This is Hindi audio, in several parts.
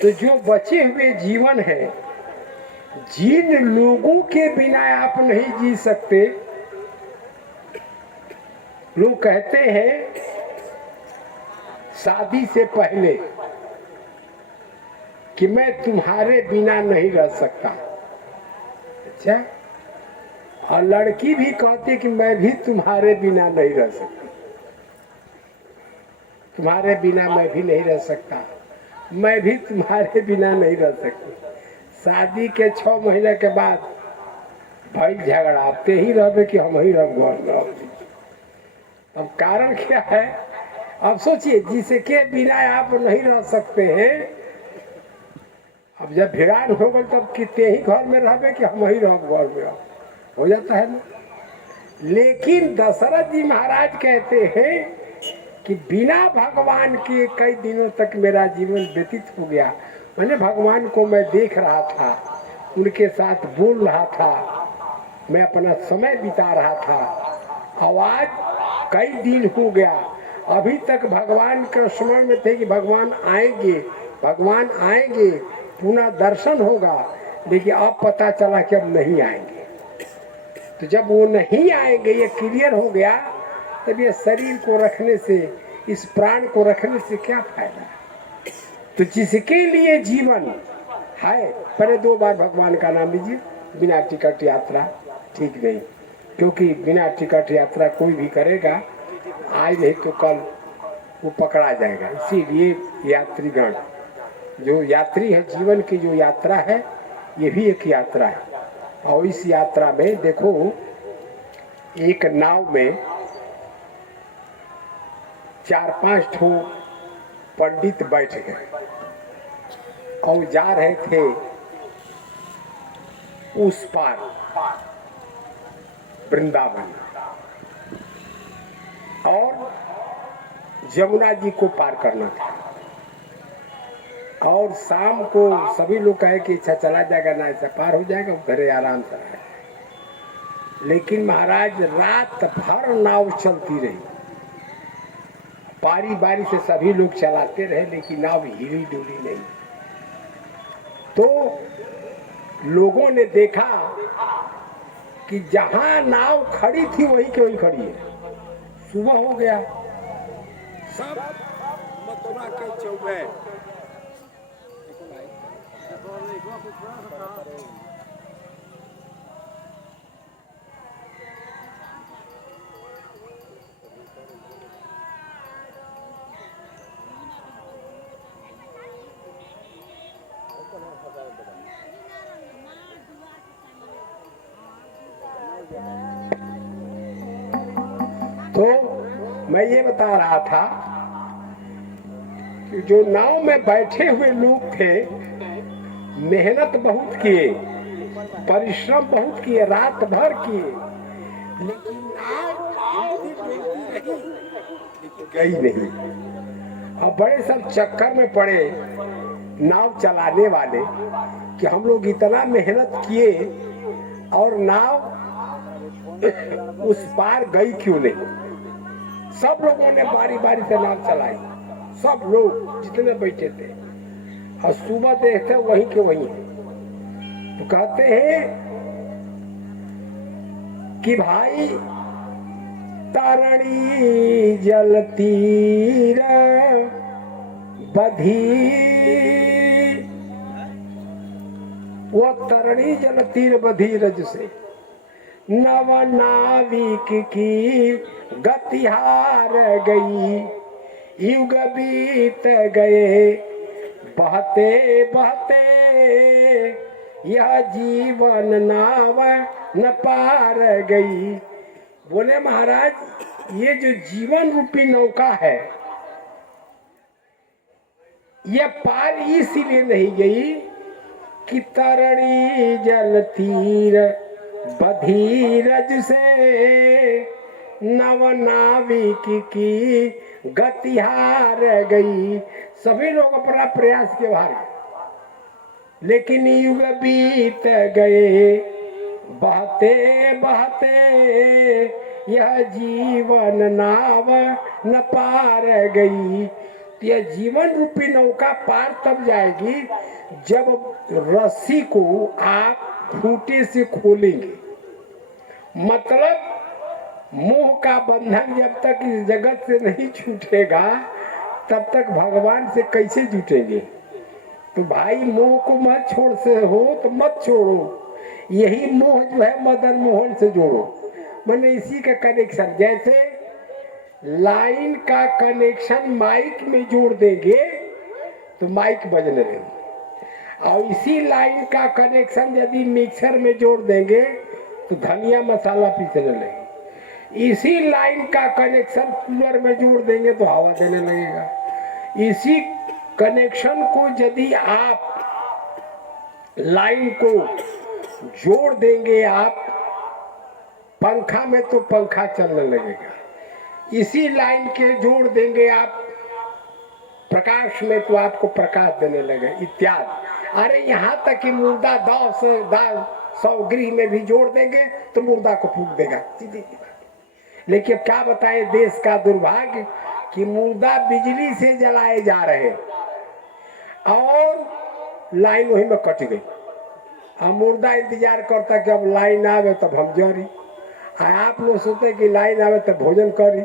तो जो बचे हुए जीवन है, जिन लोगों के बिना आप नहीं जी सकते, लोग कहते हैं शादी से पहले कि मैं तुम्हारे बिना नहीं रह सकता। अच्छा, और लड़की भी कहती कि मैं भी तुम्हारे बिना नहीं रह सकती, तुम्हारे बिना मैं भी नहीं रह सकता, मैं भी तुम्हारे बिना नहीं रह सकती। शादी के 6 महीने के बाद भाई झगड़ा, अब ते ही रहे कि हम ही रह घर। अब कारण क्या है? अब सोचिए, जिसके बिना आप नहीं रह सकते हैं, अब जब भिड़ान हो गए तब कितने ही घर में रहे कि हम ही रह घर में, हो जाता है ना। लेकिन दशरथ जी महाराज कहते हैं कि बिना भगवान के कई दिनों तक मेरा जीवन व्यतीत हो गया। मैंने भगवान को मैं देख रहा था, उनके साथ बोल रहा था, मैं अपना समय बिता रहा था। आवाज कई दिन हो गया, अभी तक भगवान के स्मरण में थे कि भगवान आएंगे, भगवान आएंगे, पुनः दर्शन होगा। लेकिन अब पता चला कि अब नहीं आएंगे। तो जब वो नहीं आएंगे, ये क्लियर हो गया, तब ये शरीर को रखने से, इस प्राण को रखने से क्या फायदा? तो जिसके लिए जीवन है, पहले 2 बार भगवान का नाम लीजिए। बिना टिकट यात्रा ठीक नहीं, क्योंकि बिना टिकट यात्रा कोई भी करेगा, आज नहीं तो कल वो पकड़ा जाएगा। इसीलिए यात्रीगण, जो यात्री है, जीवन की जो यात्रा है, ये भी एक यात्रा है। और इस यात्रा में देखो, एक नाव में 4-5 ठो पंडित बैठ गए और जा रहे थे उस पार वृंदावन, और जमुना जी को पार करना था। और शाम को सभी लोग कहे कि अच्छा चला जाएगा, ना ऐसा पार हो जाएगा, घरे आराम से आएगा। लेकिन महाराज रात भर नाव चलती रही, बारी बारी से सभी लोग चलाते रहे, लेकिन नाव हिली डुली नहीं। तो लोगों ने देखा कि जहां नाव खड़ी थी वही के वही खड़ी है। सुबह हो गया, सब मथुरा के चौबे तो मैं ये बता रहा था कि जो नाव में बैठे हुए लोग थे, मेहनत बहुत किए, परिश्रम बहुत किए, रात भर किए, लेकिन नाव गई नहीं। और बड़े सब चक्कर में पड़े नाव चलाने वाले कि हम लोग इतना मेहनत किए और नाव उस पार गई क्यों नहीं। सब लोगों ने बारी बारी से नाव चलाई, सब लोग जितने बैठे थे, और सुबह देखते वहीं के वहीं है। तो कहते हैं कि भाई तरणी जल तीर बधी, वो तरणी जल तीर बधी रज से नव नाविक की गति हार गई। युग बीत गए बहते बहते, यह जीवन नाव न पार गई। बोले महाराज, ये जो जीवन रूपी नौका है, ये पार इसीलिए नहीं गई कि तरणी जल तीर बधीरज से नव नाविक की गति हार गई। सभी लोग अपना प्रयास के बाहर, लेकिन युग बीत गए बहते बहते, यह जीवन नाव न पार गई। तो यह जीवन रूपी नौका पार तब जाएगी जब रस्सी को आप खूंटे से खोलेंगे। मतलब मोह का बंधन जब तक इस जगत से नहीं छूटेगा तब तक भगवान से कैसे जुटेंगे। तो भाई मोह को मत छोड़ से हो तो मत छोड़ो, यही मोह जो है मदन मोहन से जोड़ो। मैंने इसी का कनेक्शन, जैसे लाइन का कनेक्शन माइक में जोड़ देंगे तो माइक बजने लगेगी, और इसी लाइन का कनेक्शन यदि मिक्सर में जोड़ देंगे तो धनिया मसाला पीसने लगेगी। इसी लाइन का कनेक्शन कूलर में जोड़ देंगे तो हवा देने लगेगा। इसी कनेक्शन को यदि आप लाइन को जोड़ देंगे आप पंखा में तो पंखा चलने लगेगा। इसी लाइन के जोड़ देंगे आप प्रकाश में तो आपको प्रकाश देने लगे इत्यादि। अरे यहाँ तक कि मुर्दा दाव सौ गृह में भी जोड़ देंगे तो मुर्दा को फूंक देगा, सीधी सी बात। लेकिन क्या बताएं देश का दुर्भाग्य कि मुर्दा बिजली से जलाए जा रहे और लाइन वहीं में कट गई। अब मुर्दा इंतजार करता कि अब लाइन आवे तब हम जरी, आप लोग सोचते कि लाइन आवे तब भोजन करी।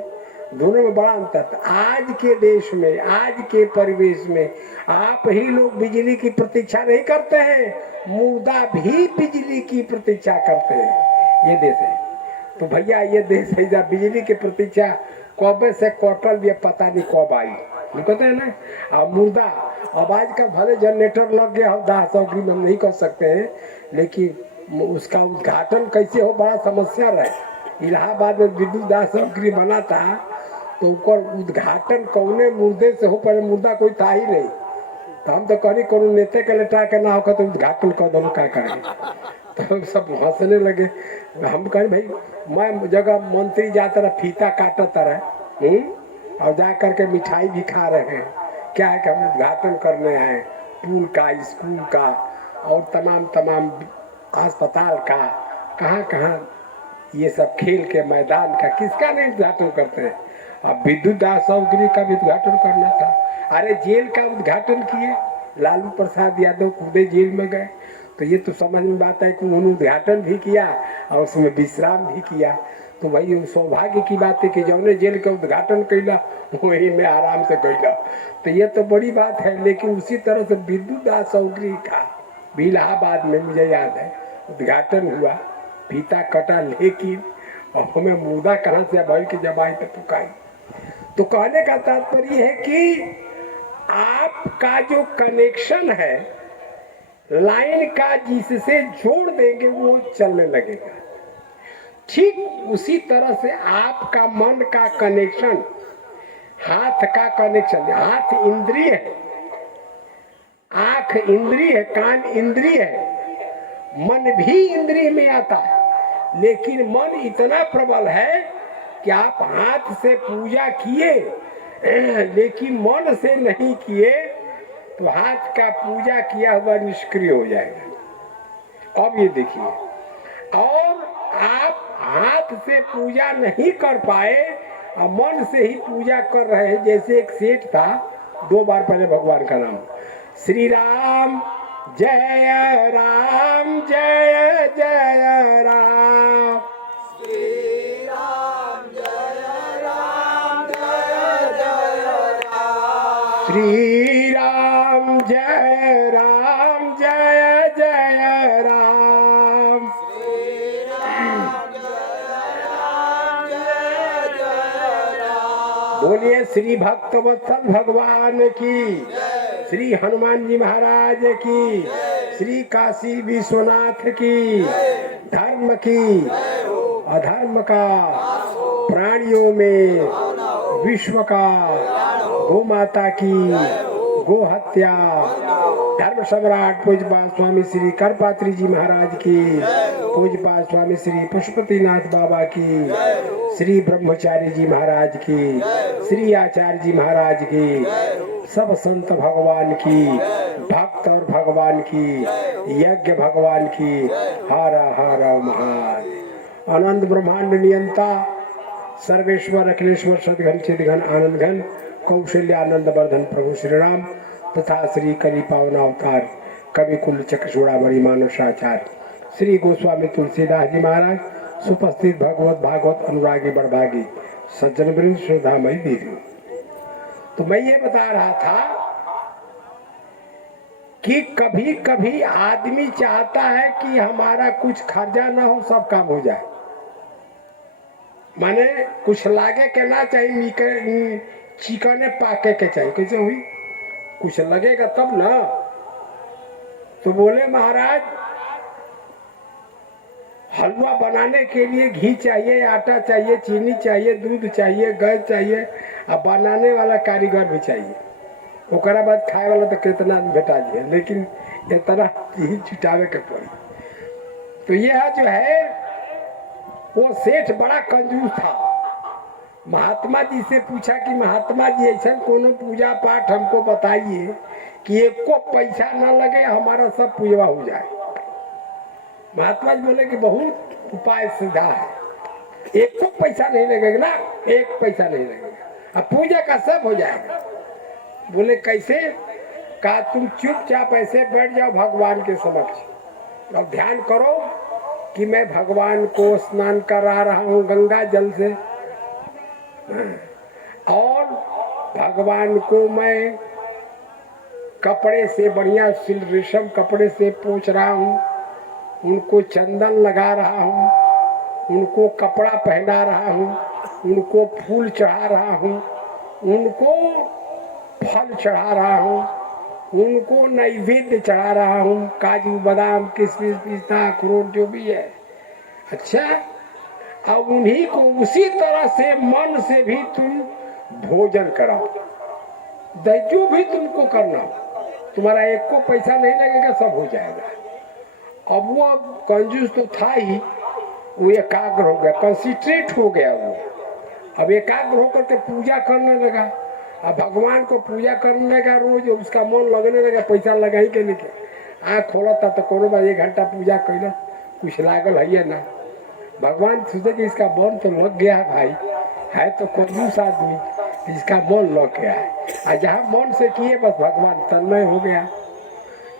दोनों में बड़ा अंतर। आज के देश में, आज के परिवेश में आप ही लोग बिजली की प्रतीक्षा नहीं करते हैं, मुर्दा भी बिजली की प्रतीक्षा करते हैं। ये देश है तो भैया ये देश है जब बिजली की प्रतीक्षा कब से कटल भी पता नहीं कब आई, कहते हैं ना। अब मुर्दा अब आजकल भले जनरेटर लग गया हो, दाह सौगरी हम नहीं कर सकते हैं, लेकिन उसका उद्घाटन कैसे हो बड़ा समस्या रहे। इलाहाबाद में विद्युत दाह सौगरी बना था तो ऊपर उद्घाटन कौने मुर्दे से हो, पर मुर्दा कोई था ही नहीं। तो हम तो कहीं कोनो नेता के लेटा के ना होगा तो उद्घाटन कर दो, क्या करेंगे। तो सब हंसने लगे। हम कहें भाई मैं जगह मंत्री जाता रहा फीता काटता रहे और जा करके मिठाई भी खा रहे हैं। क्या है कि हम उद्घाटन करने आए पुल का, स्कूल का और तमाम अस्पताल का, कहाँ कहाँ ये सब खेल के मैदान का, किसका नहीं उद्घाटन करते हैं। अब विद्युत दाह सौगरी का भी उद्घाटन करना था। अरे जेल का उद्घाटन किए, लालू प्रसाद यादव कूदे जेल में गए। तो ये तो समझ में बात है कि उन्होंने उद्घाटन भी किया और उसमें विश्राम भी किया। तो भाई सौभाग्य की बात है कि जौने जेल का उद्घाटन कैला वही में आराम से कैला। तो ये तो बड़ी बात है। लेकिन उसी तरह से विद्युत दाह सौगरी का भी इलाहाबाद में मुझे याद है उद्घाटन हुआ, फीता कटा, लेकिन हमें मुर्दा कहाँ से भाई की जब आई तो पुकाई। तो कहने का तात्पर्य है कि आपका जो कनेक्शन है लाइन का जिससे जोड़ देंगे वो चलने लगेगा। ठीक उसी तरह से आपका मन का कनेक्शन, हाथ का कनेक्शन, हाथ इंद्रिय है, आंख इंद्रिय है, कान इंद्रिय है, मन भी इंद्रिय में आता है। लेकिन मन इतना प्रबल है कि आप हाथ से पूजा किए लेकिन मन से नहीं किए तो हाथ का पूजा किया हुआ निष्क्रिय हो जाएगा। अब ये देखिए, और आप हाथ से पूजा नहीं कर पाए और मन से ही पूजा कर रहे हैं। जैसे एक सेठ था, 2 बार पहले भगवान का नाम श्री राम जय राम जय जय राम, श्री राम जय राम जय जय राम, श्री राम जय राम जय जय राम, श्री राम जय राम जय जय राम। बोलिए श्री भक्तवत्सल भगवान की, श्री हनुमान जी महाराज की, श्री काशी विश्वनाथ की, धर्म की अधर्म का प्राणियों में विश्व का, गौ माता की, गो हत्या, धर्म सम्राट पूज्यपाद स्वामी श्री करपात्री जी महाराज की, पूज्यपाद स्वामी श्री पशुपतिनाथ बाबा की, श्री ब्रह्मचारी जी महाराज की, श्री आचार्य जी महाराज की, सब संत भगवान की, भक्त और भगवान की, यज्ञ भगवान की, हर हर महादेव। अनंत ब्रह्मांड नियंता सर्वेश्वर अखिलेश्वर सदघन चिदघन आनंद घन कौशल्यानंद वर्धन प्रभु श्री राम तथा श्री कली पावन अवतार कवि कुल चक्रचूड़ा बड़ी मानसाचार्य श्री गोस्वामी तुलसीदास जी महाराज सुपस्थित भगवत भागवत अनुरागी बड़भागी सज्जन वृंद श्रद्धामयी देवी। तो मैं ये बता रहा था कि कभी कभी आदमी चाहता है कि हमारा कुछ खर्चा ना हो, सब काम हो जाए। माने कुछ लागे के ना चाहिए, चिकने पाके के चाहिए। कैसे हुई? कुछ लगेगा तब ना। तो बोले महाराज हलवा बनाने के लिए घी चाहिए, आटा चाहिए, चीनी चाहिए, दूध चाहिए, गैस चाहिए, अब बनाने वाला कारीगर भी चाहिए। ओकरा बाद खाए वाला तो कितना भेटा दिए, लेकिन इतना चीज जुटावे के पड़ी। तो यह जो है वो सेठ बड़ा कंजूस था। महात्मा जी से पूछा कि महात्मा जी ऐसा कोनो पूजा पाठ हमको बताइए कि एक को पैसा न लगे, हमारा सब पूजवा हो जाए। महात्मा जी बोले कि बहुत उपाय सीधा है, एक को पैसा नहीं लगेगा ना, एक पैसा नहीं लगेगा, अब पूजा का सब हो जाएगा। बोले कैसे? कहा तुम चुपचाप ऐसे बैठ जाओ भगवान के समक्ष और ध्यान करो कि मैं भगवान को स्नान करा रहा हूँ गंगा जल से, और भगवान को मैं कपड़े से बढ़िया रेशम कपड़े से पोंछ रहा हूँ, उनको चंदन लगा रहा हूँ, उनको कपड़ा पहना रहा हूँ, उनको फूल चढ़ा रहा हूँ, उनको फल चढ़ा रहा हूँ, उनको नैवेद्य चढ़ा रहा हूँ, काजू बादाम किशमिश पिस्ता अखरोट जो भी है। अच्छा, अब उन्हीं को उसी तरह से मन से भी तुम भोजन कराओ, जो भी तुमको करना हो, तुम्हारा एक को पैसा नहीं लगेगा, सब हो जाएगा। अब वो कंजूस तो था ही, वो एकाग्र हो गया, कंसिट्रेट हो गया वो। अब एकाग्र होकर के पूजा करने लगा, अब भगवान को पूजा करने लगा, रोज उसका मन लगने लगा, पैसा लगाई के लेके आँख खोला था तो कोनो बार 1 घंटा पूजा कैला, कुछ लागल है ना। भगवान सोचे कि इसका मन तो लग गया है भाई, है तो कंजूस आदमी, इसका मन लग गया है। और जहाँ मन से किए बस भगवान तन्मय हो गया।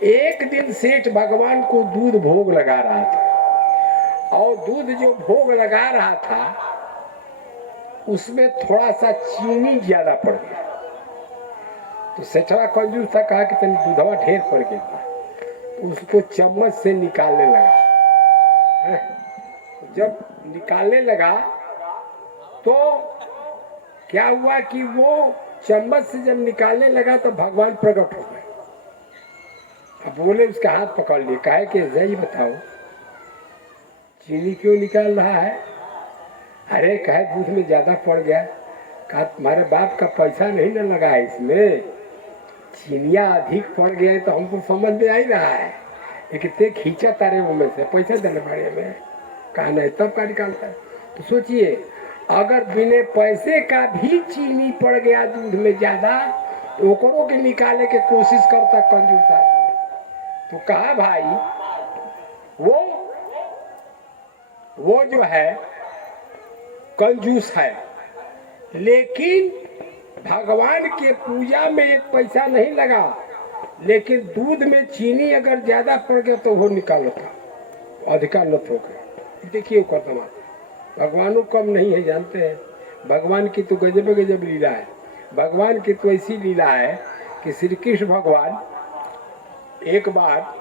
एक दिन सेठ भगवान को दूध भोग लगा रहा था, और दूध जो भोग लगा रहा था उसमें थोड़ा सा चीनी ज्यादा पड़ गया। तो सेठवा कंजूस था, कहा कि तनी दूधवा ढेर पड़ गया था, तो उसको चम्मच से निकालने लगा। जब निकालने लगा तो क्या हुआ कि वो चम्मच से जब निकालने लगा तो भगवान प्रकट हो गए। अब बोले उसका हाथ पकड़ लिए, कहे कि सही बताओ चीनी क्यों निकाल रहा है? अरे कहे दूध में ज्यादा पड़ गया। कहा तुम्हारे बाप का पैसा नहीं न लगा है इसमें, चीनिया अधिक पड़ गया तो हमको समझ में आ ही रहा है, लेकिन ते खींचा तारे वो में से पैसा देने पड़े में। कहा नहीं तब का निकालता है। तो सोचिए अगर बिना पैसे का भी चीनी पड़ गया दूध में ज्यादा, तो ओकरों के निकाले के कोशिश करता कंजूस आदमी। तो कहा भाई वो जो है कंजूस है, लेकिन भगवान के पूजा में 1 पैसा नहीं लगा, लेकिन दूध में चीनी अगर ज्यादा पड़ गया तो वो निकालो था, अधिकार न हो गया। देखिए वो तमाम भगवानों कम नहीं है, जानते हैं भगवान की तो गजब गजब लीला है। भगवान की तो ऐसी लीला है कि श्री कृष्ण भगवान एक बार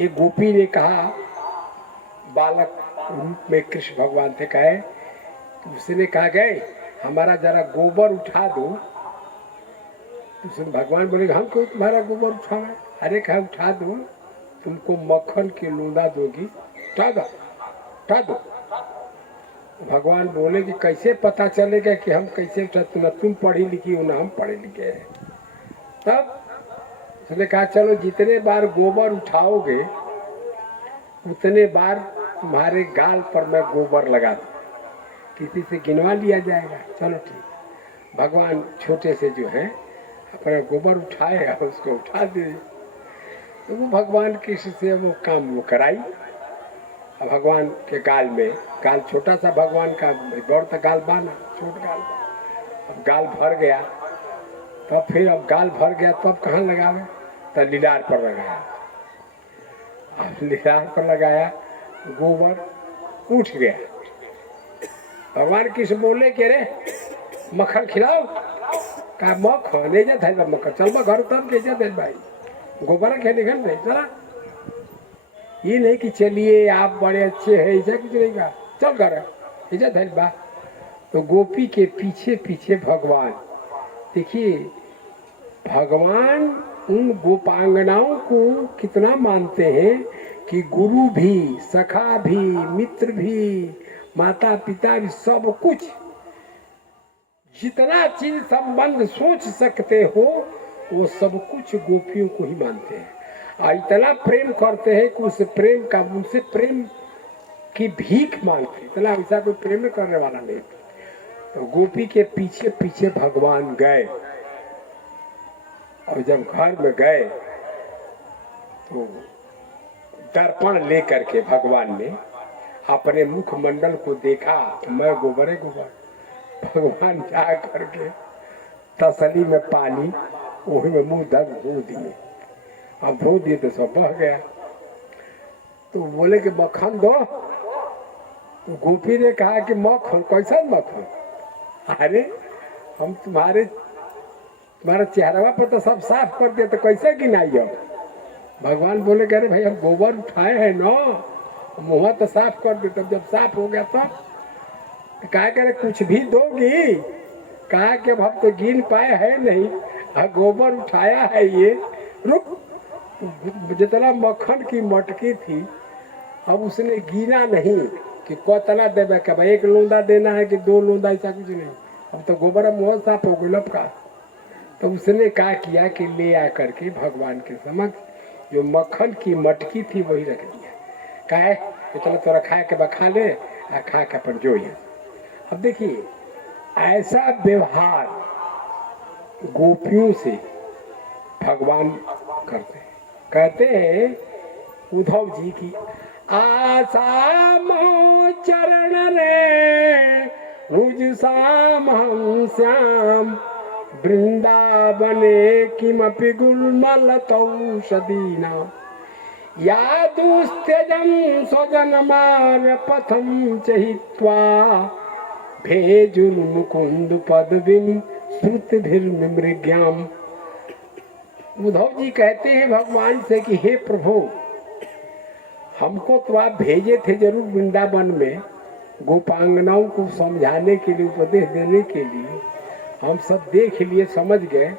एक गोपी ने कहा, बालक रूप में कृष्ण भगवान थे, कहे उसने कहा गए हमारा जरा गोबर उठा दो। उसने भगवान बोले हम क्यों तुम्हारा गोबर उठावे? अरे कहा उठा दो, तुमको मक्खन की लूंदा दोगी, उठा दो उठा दो। भगवान बोले कि कैसे पता चलेगा कि हम कैसे उठा, तुम पढ़ी लिखी हो ना हम पढ़े लिखे हैं। तब उसने कहा चलो जितने बार गोबर उठाओगे उतने बार तुम्हारे गाल पर मैं गोबर लगा दूँ, किसी से गिनवा लिया जाएगा। चलो ठीक। भगवान छोटे से जो है अपना गोबर उठाएगा, उसको उठा दे। तो वो भगवान कृष्ण से वो काम वो कराई, अब भगवान के गाल में, गाल छोटा सा भगवान का, गौर तो गाल बाना छोट गाल, अब गाल भर गया तब फिर, अब गाल भर गया तब कहाँ लगावे, तो लीलार पर लगाया। अब लीलार पर लगाया, गोबर उठ गया। भगवान किस बोले के रे मक्खन खिलाओ, का मक्खन ले जा था मक्खन, चल घर तब के जा भाई, गोबर खेले घर नहीं चला। ये नहीं कि चलिए आप बड़े अच्छे हैं, ऐसा कुछ नहीं कहा, चल घर ऐसा धैर्य बा। तो गोपी के पीछे पीछे भगवान, देखिए भगवान उन गोपांगनाओं को कितना मानते हैं कि गुरु भी, सखा भी, मित्र भी, माता पिता भी, सब कुछ जितना चीज संबंध सोच सकते हो वो सब कुछ गोपियों को ही मानते हैं। और इतना प्रेम करते हैं कि उस प्रेम का, उनसे प्रेम की भीख मांगते हैं, इतना ऐसा कोई प्रेम करने वाला नहीं। तो गोपी के पीछे पीछे भगवान गए, और जब घर में गए तो दर्पण लेकर के भगवान ने अपने मुखमंडल को देखा, मैं गोबरे गोबर। भगवान जा करके तसली में पानी वही में मुंह धो दिए, अब धो दिए तो सब बह गया। तो बोले कि मक्खन दो, तो गोपी ने कहा कि मक्खन, कैसा मक्खन, अरे हम तुम्हारा चेहरा पर तो सब साफ कर दिया, तो कैसे गिनाई। अब भगवान बोले कह रहे भाई हम गोबर उठाए हैं ना, मुँह तो साफ कर दे। तब जब साफ हो गया तब कहा करे कुछ भी दोगी, कहा कि अब हम तो गिन पाए है नहीं, गोबर उठाया है ये, रुक। जितना मक्खन की मटकी थी अब उसने गिना नहीं कि कोतला देवे के भाई 1 लोंदा देना है कि 2 लोंदा, ऐसा कुछ नहीं। अब तो गोबर मुँह साफ हो गया का। तो उसने कहा किया कि ले आ करके भगवान के समक्ष जो मक्खन की मटकी थी वही रख दिया, कहे चलो तोरा खाए के बखा ले, खा के अपन जो। अब देखिए ऐसा व्यवहार गोपियों से भगवान करते हैं। कहते हैं उद्धव जी की, आशा मोह चरण रे रुज साम हम श्याम, वृंदावने किमपि गुलमल तौषधीना, यादुस्त्यजं स्वजनमार पथं चहित्वा, भेजुर्मुकुंद पदवीं श्रुतिभिर्मृग्याम। उद्धव जी कहते हैं भगवान से कि हे प्रभु, हमको तो आप भेजे थे जरूर वृंदावन में गोपांगनाओं को समझाने के लिए, उपदेश देने के लिए, हम सब देख लिए, समझ गए,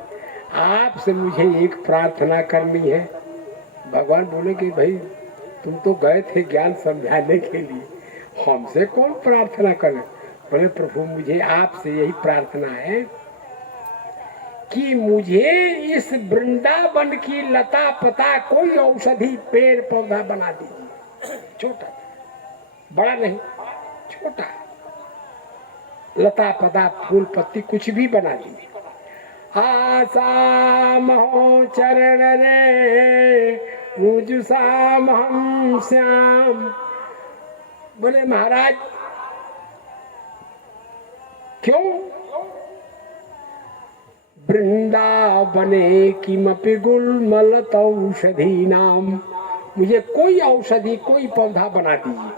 आपसे मुझे एक प्रार्थना करनी है। भगवान बोले कि भाई तुम तो गए थे ज्ञान समझाने के लिए, हमसे कौन प्रार्थना करे। बोले प्रभु मुझे आपसे यही प्रार्थना है कि मुझे इस वृंदावन की लता पता कोई औषधि पेड़ पौधा बना दीजिए, छोटा, बड़ा नहीं, छोटा, लता पता फूल पत्ती कुछ भी बना दीजिए। आशा महो चरण रे रुजुसाम हम श्याम। बोले महाराज क्यों, वृंदावने किमपि गुलमल औषधि नाम, मुझे कोई औषधि कोई पौधा बना दीजिए।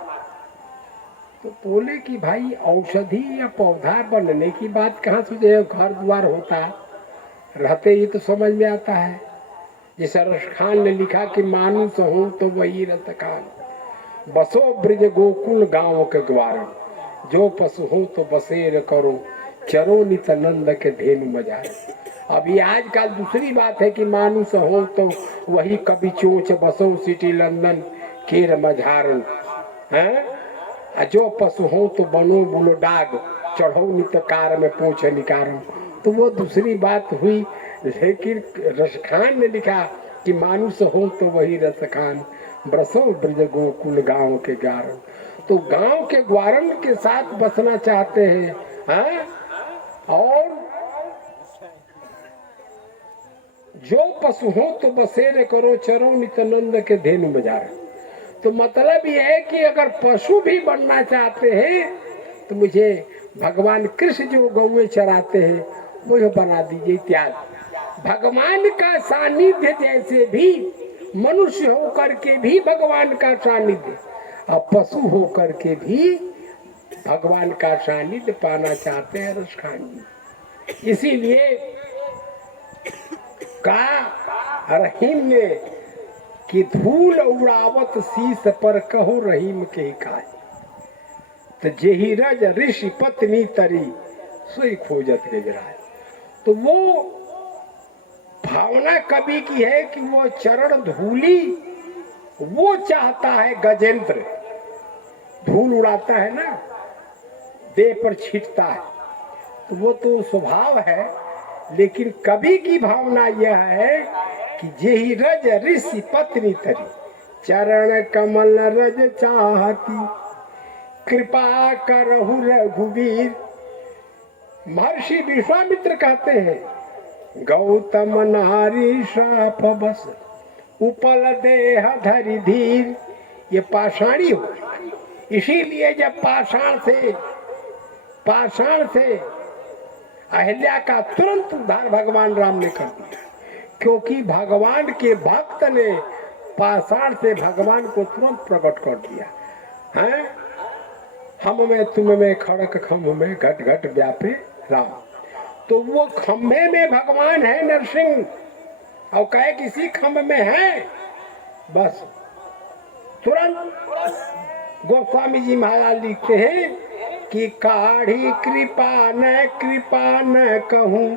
तो बोले कि भाई औषधि या पौधा बनने की बात कहाँ से, घर द्वार होता रहते ही तो समझ में आता है। जैसे रसखान ने लिखा कि मानुष हूँ तो वही रसखान, बसो ब्रज गोकुल गांव के द्वार, जो पशु हो तो बसेर करो, चरो नित नंद के धेनु मजारे। अब ये आजकल दूसरी बात है कि मानुष हो तो वही कभी चोच बसो सिटी लंदन केर मझारन है, जो पशु हो तो बनो बुलो डाग, चढ़ो नित कार में पूछ निकारन। तो वो दूसरी बात हुई, लेकिन रसखान ने लिखा कि मानुष हो तो वही रसखान, बरसो ब्रज गोकुल गांव के ग्वारन। तो गांव के ग्वारन के साथ बसना चाहते हैं, हाँ? और जो पशु हो तो बसेरे करो, चरो नित्यानंद के धेनु बजारे। तो मतलब ये है कि अगर पशु भी बनना चाहते हैं तो मुझे भगवान कृष्ण जो गौएं चराते हैं वो बना दीजिए इत्यादि। भगवान का सानिध्य जैसे भी मनुष्य होकर के भी भगवान का सानिध्य और पशु होकर के भी भगवान का सानिध्य पाना चाहते हैं रसखानी। इसीलिए कहा रहीम ने कि धूल उड़ावत शीस पर कहो रहीम के काय, तो जेही रज ऋषि पत्नी तरी सोई खोजत गजराय। तो वो भावना कवि की है कि वो चरण धूली वो चाहता है। गजेंद्र धूल उड़ाता है ना, देह पर छिटता है, तो वो तो स्वभाव है। लेकिन कवि की भावना यह है कि जेही रज ऋषि पत्नी तरी चरण कमल रज चाहती, कृपा करहु रघुवीर। महर्षि विश्वामित्र कहते हैं गौतम नारी शाप बस उपल देह धरि धीर। ये पाषाणी हो, इसीलिए जब पाषाण से अहिल्या का तुरंत उद्धार भगवान राम ने कर दिया, क्योंकि भगवान के भक्त ने पाषाण से भगवान को तुरंत प्रकट कर दिया है। हम में तुम में खड़क खम्भ में घट घट व्यापे राम। तो वो खम्भे में भगवान है नरसिंह, और कहे किसी खम्भ में है, बस तुरंत गोस्वामी जी महाराज लिखते हैं कि काढ़ी कृपा न कहूं,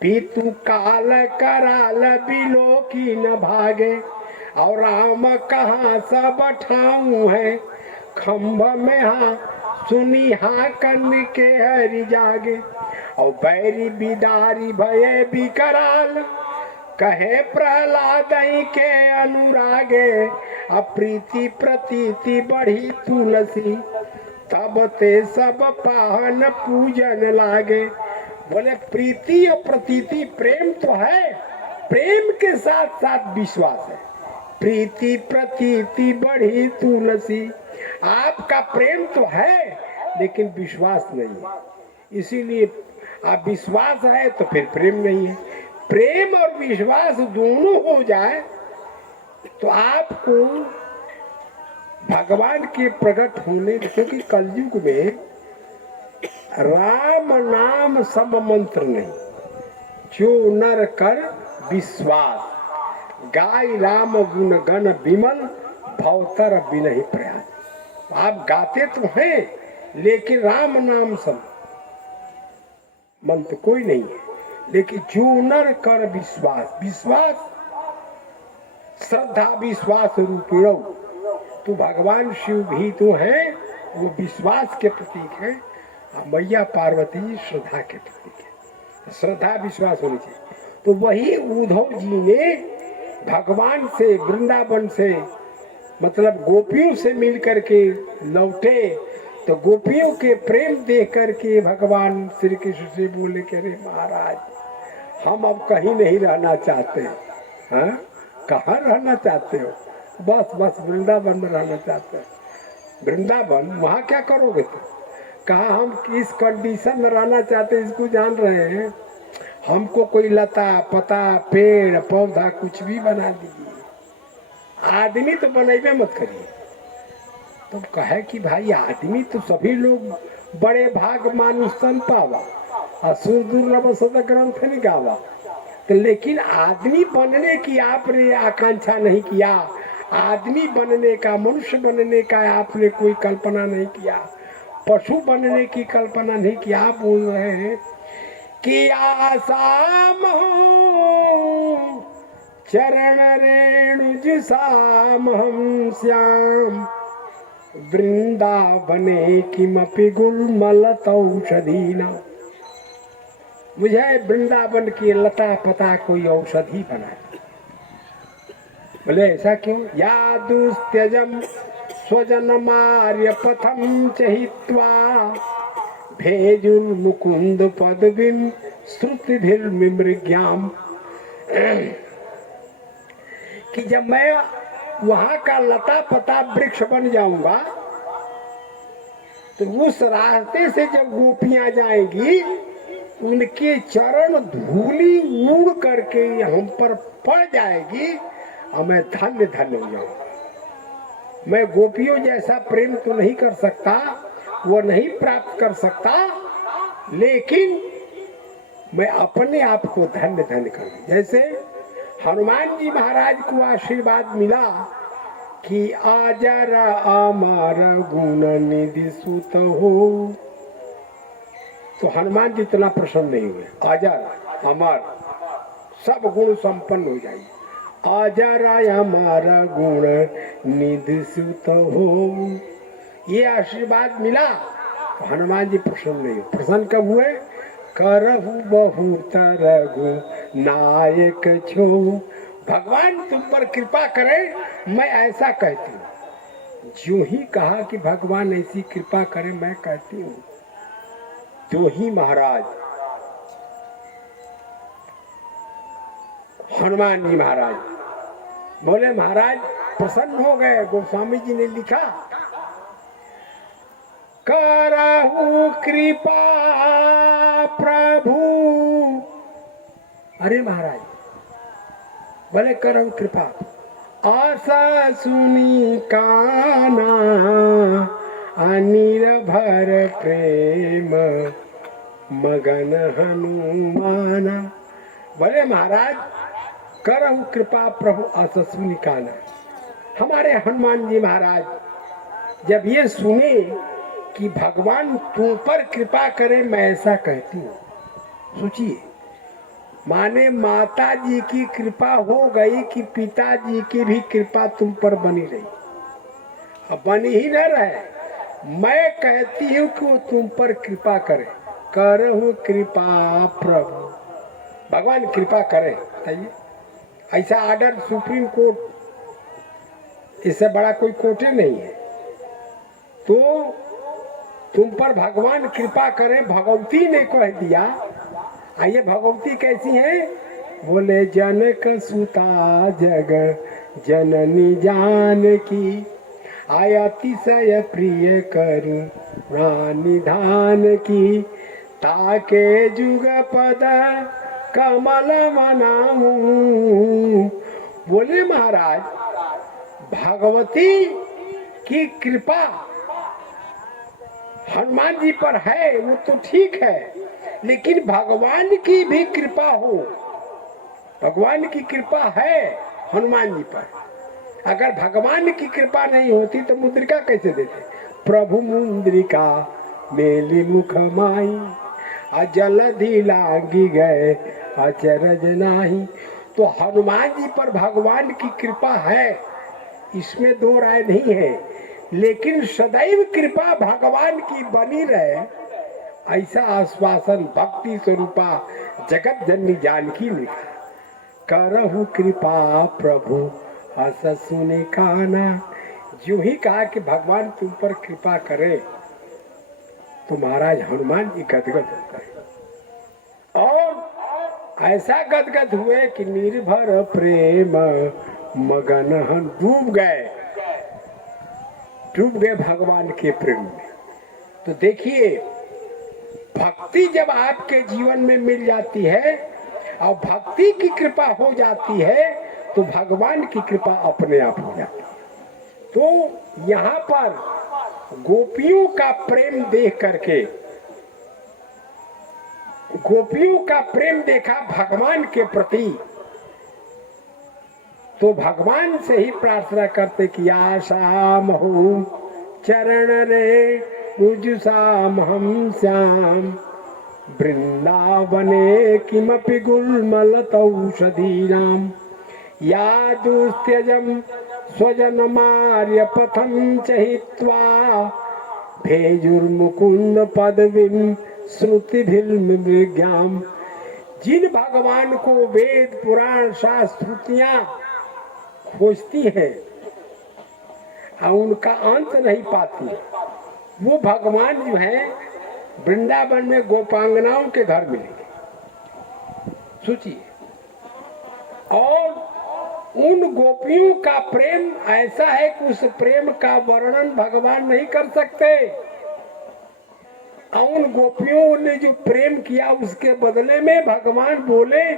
पीतु काल कराल बिलो की न भागे, और राम कहाँ सब ठाऊं है, खम्भ में हाँ सुनी हाँ कन्न के हरि जागे। और बैरी बिदारी भये बिकराल, कहे प्रहलाद के अनुरागे, अप्रीति प्रतीति बढ़ी तुलसी, तब ते सब पाहन पूजन लागे। बोले प्रीति और प्रतीति प्रेम तो है, प्रेम के साथ साथ विश्वास है। प्रीति प्रतीति बढ़ी तुलसी, आपका प्रेम तो है लेकिन विश्वास नहीं है। इसीलिए आप विश्वास है तो फिर प्रेम नहीं है। प्रेम और विश्वास दोनों हो जाए तो आपको भगवान के प्रकट होने, क्योंकि कलयुग में राम नाम सब मंत्र नहीं, जो नर कर विश्वास, गाय राम गुण गण विमल, भवतर बिनहि प्रयास। आप गाते तो हैं लेकिन राम नाम सब मंत्र कोई नहीं है। लेकिन जो नर कर विश्वास, विश्वास श्रद्धा विश्वास रूपिणो, तो भगवान शिव भी तो है, वो विश्वास के प्रतीक है। मैया पार्वती श्रद्धा के प्रतीक है। श्रद्धा विश्वास होनी चाहिए। तो वही उद्धव जी ने भगवान से वृंदावन से, मतलब गोपियों से मिल करके लौटे, तो गोपियों के प्रेम देख करके भगवान श्री कृष्ण से बोले कि अरे महाराज, हम अब कहीं नहीं रहना चाहते। हाँ, कहाँ रहना चाहते हो? बस वृंदावन में रहना चाहते हो। वृंदावन वहाँ क्या करोगे तुम? कहा हम किस कंडीशन में रहना चाहते इसको जान रहे हैं। हमको कोई लता पता पेड़ पौधा कुछ भी बना दीजिए, आदमी तो बनाइए मत करिए। तो कहे कि भाई आदमी तो सभी लोग बड़े भाग मानुष सन पावा, असुर दुर्लभ सद ग्रंथ नहीं गावा। तो लेकिन आदमी बनने की आपने आकांक्षा नहीं किया, आदमी बनने का, मनुष्य बनने का आपने कोई कल्पना नहीं किया, पशु बनने की कल्पना नहीं किया। आप बोल रहे हैं कि आसाम हो चरण रेणुज साम हम श्याम, वृंदावने किमपि गुलमलत औषधीना। मुझे वृंदावन की लता पता कोई औषधि बना। बोले ऐसा क्यों? या दुस्त्यजम स्वजन मार्य पथम चहित्वा, भेजुल मुकुंद पदवीं श्रुतिभिर्मृग्याम। कि जब मैं वहां का लता पता वृक्ष बन जाऊंगा, तो उस रास्ते से जब गोपियां जाएंगी, उनके चरण धूली उड़ करके हम पर पड़ जाएगी और मैं धन्य धन्य हो जाऊंगा। मैं गोपियों जैसा प्रेम तो नहीं कर सकता, वो नहीं प्राप्त कर सकता, लेकिन मैं अपने आप को धन्य धन्य करूं। जैसे हनुमान जी महाराज को आशीर्वाद मिला कि आजर अमर गुण निधि सुत हो, तो हनुमान जी इतना प्रसन्न नहीं हुए। आजर अमर सब गुण संपन्न हो जाएगी। आजर अमर गुण निधि सुत हो, ये आशीर्वाद मिला तो हनुमान जी प्रसन्न नहीं हुए। प्रसन्न कब हुए? करहु बहुत रघु नायक छो, भगवान तुम पर कृपा करे, मैं ऐसा कहती हूँ। जो ही कहा कि भगवान ऐसी कृपा करे मैं कहती हूँ, तो ही महाराज हनुमान जी महाराज बोले, महाराज प्रसन्न हो गए। गोस्वामी जी ने लिखा, करहु कृपा प्रभु। अरे महाराज बोले करहु कृपा, आशा सुनी काना अनिर्भर प्रेम मगन हनुमाना। बोले महाराज करहु कृपा प्रभु आशा सुनी काना। हमारे हनुमान जी महाराज जब ये सुने कि भगवान तुम पर कृपा करे, मैं ऐसा कहती हूँ। सोचिए, माने माता जी की कृपा हो गई कि पिताजी की भी कृपा तुम पर बनी रही। अब बनी ही न रहे, मैं कहती हूँ कि वो तुम पर कृपा करे। करहु कृपा प्रभु, भगवान कृपा करे। बताइए, ऐसा आर्डर सुप्रीम कोर्ट, इससे बड़ा कोई कोर्ट नहीं है। तो तुम पर भगवान कृपा करे, भगवती ने कह दिया। आइए, भगवती कैसी है? बोले जनक सुता जग जननी जानकी, आया अतिशय प्रिय करू निधान की, ताके जुग पद कमल मनाऊं। बोले महाराज भगवती की कृपा हनुमान जी पर है, वो तो ठीक है, लेकिन भगवान की भी कृपा हो। भगवान की कृपा है हनुमान जी पर। अगर भगवान की कृपा नहीं होती तो मुद्रिका कैसे देते? प्रभु मुद्रिका मेली मुख माई, जलधि लागी गए अचरज नाही। तो हनुमान जी पर भगवान की कृपा है, इसमें दो राय नहीं है, लेकिन सदैव कृपा भगवान की बनी रहे, ऐसा आश्वासन भक्ति स्वरूपा जगत जननी जानकी ने लिखा। करहु कृपा प्रभु हस सुने काना। जो ही कहा कि भगवान तुम पर कृपा करे, तो महाराज हनुमान जी गदगद हो गए, और ऐसा गदगद हुए कि निर्भर प्रेम मगन हम डूब गए भगवान के प्रेम में। तो देखिए, भक्ति जब आपके जीवन में मिल जाती है और भक्ति की कृपा हो जाती है, तो भगवान की कृपा अपने आप हो जाती है। तो यहाँ पर गोपियों का प्रेम देख करके, गोपियों का प्रेम देखा भगवान के प्रति, तो भगवान से ही प्रार्थना करते कि आशाम हो चरण रे रुजु साम हम श्याम, वृंदावने किमपि गुल्मलतौषधीनां, या दुस्त्यजम स्वजन मार्य पथम चहित्वा, भेजुर्मुकुंद पदवीं श्रुतिभिर्मृग्याम। जिन भगवान को वेद पुराण शास्त्र श्रुतियां खोजती है और उनका अंत नहीं पाती, वो भगवान जो है वृंदावन में गोपांगनाओं के घर मिलेंगे। सोचिए, और उन गोपियों का प्रेम ऐसा है कि उस प्रेम का वर्णन भगवान नहीं कर सकते। उन गोपियों ने जो प्रेम किया उसके बदले में भगवान बोले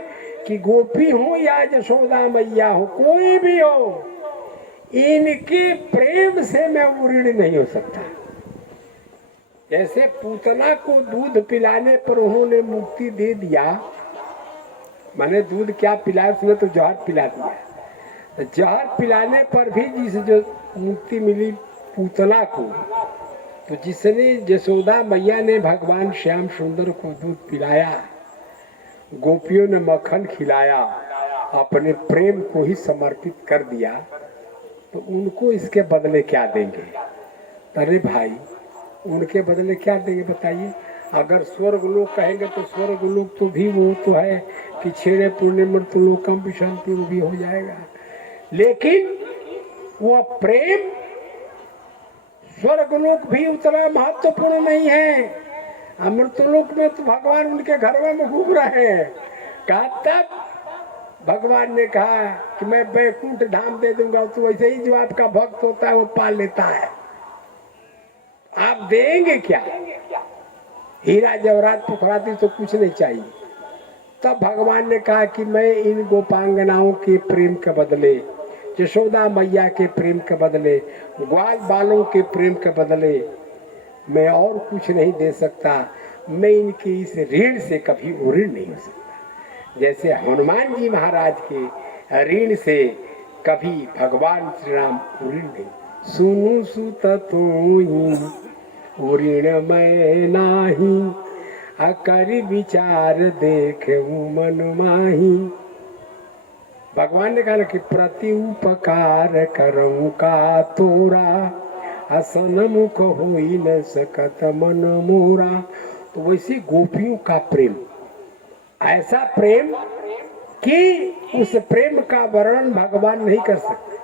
कि गोपी हो या यशोदा मैया हो, कोई भी हो, इनके प्रेम से मैं ऋणी नहीं हो सकता। जैसे पूतना को दूध पिलाने पर उन्होंने मुक्ति दे दिया, मैंने दूध क्या पिलाया, उसने तो जहर पिला दिया। तो जहर पिलाने पर भी जिस जो मुक्ति मिली पूतना को, तो जिसने यशोदा मैया ने भगवान श्याम सुंदर को दूध पिलाया, गोपियों ने मक्खन खिलाया, अपने प्रेम को ही समर्पित कर दिया, तो उनको इसके बदले क्या देंगे? अरे भाई, उनके बदले क्या देंगे बताइए? अगर स्वर्ग लोग कहेंगे तो स्वर्ग लोग तो भी वो तो है कि छेड़े पुण्य मृत्यु लोकम विशांति, वो भी हो जाएगा। लेकिन वो प्रेम स्वर्गलोक भी उतना महत्वपूर्ण नहीं है। अमृतलोक में तो भगवान उनके घर में घूम रहे हैं। कहा तब भगवान ने कहा कि मैं बैकुंठ धाम दे दूंगा, तो वैसे ही जो आपका भक्त होता है वो पाल लेता है। आप देंगे क्या? हीरा जवाहरात पुखराती तो कुछ नहीं चाहिए। तब भगवान ने कहा कि मैं इन गोपांगनाओं के प्रेम के बदले, यशोदा मैया के प्रेम के बदले, ग्वाल बालों के प्रेम के बदले मैं और कुछ नहीं दे सकता। मैं इनके इस ऋण से कभी ऋण नहीं हो सकता। जैसे हनुमान जी महाराज के ऋण से कभी भगवान श्री राम ऋण नहीं। सुनु सुत तोहि ऋण मैं नाही, अकरि विचार देखे मन माही। भगवान ने कहा कि प्रति उपकार करऊं का तोरा, हसन मुख होई न सकत मन मोरा। तो वैसे गोपियों का प्रेम, ऐसा प्रेम कि उस प्रेम का वर्णन भगवान नहीं कर सकते।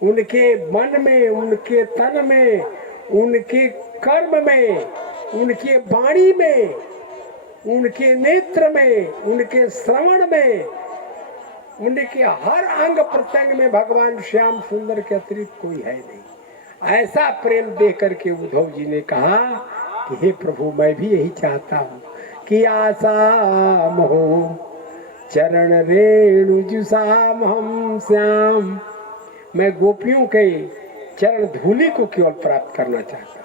उनके मन में, उनके तन में, उनके कर्म में, उनके वाणी में, उनके नेत्र में, उनके श्रवण में, उनके हर अंग प्रत्यंग में भगवान श्याम सुंदर के अतिरिक्त कोई है नहीं। ऐसा प्रेम देख करके उद्धव जी ने कहा कि हे प्रभु, मैं भी यही चाहता हूँ कि आसाम हो चरण रेणु जुसाम हम श्याम। मैं गोपियों के चरण धूलि को केवल प्राप्त करना चाहता हूँ।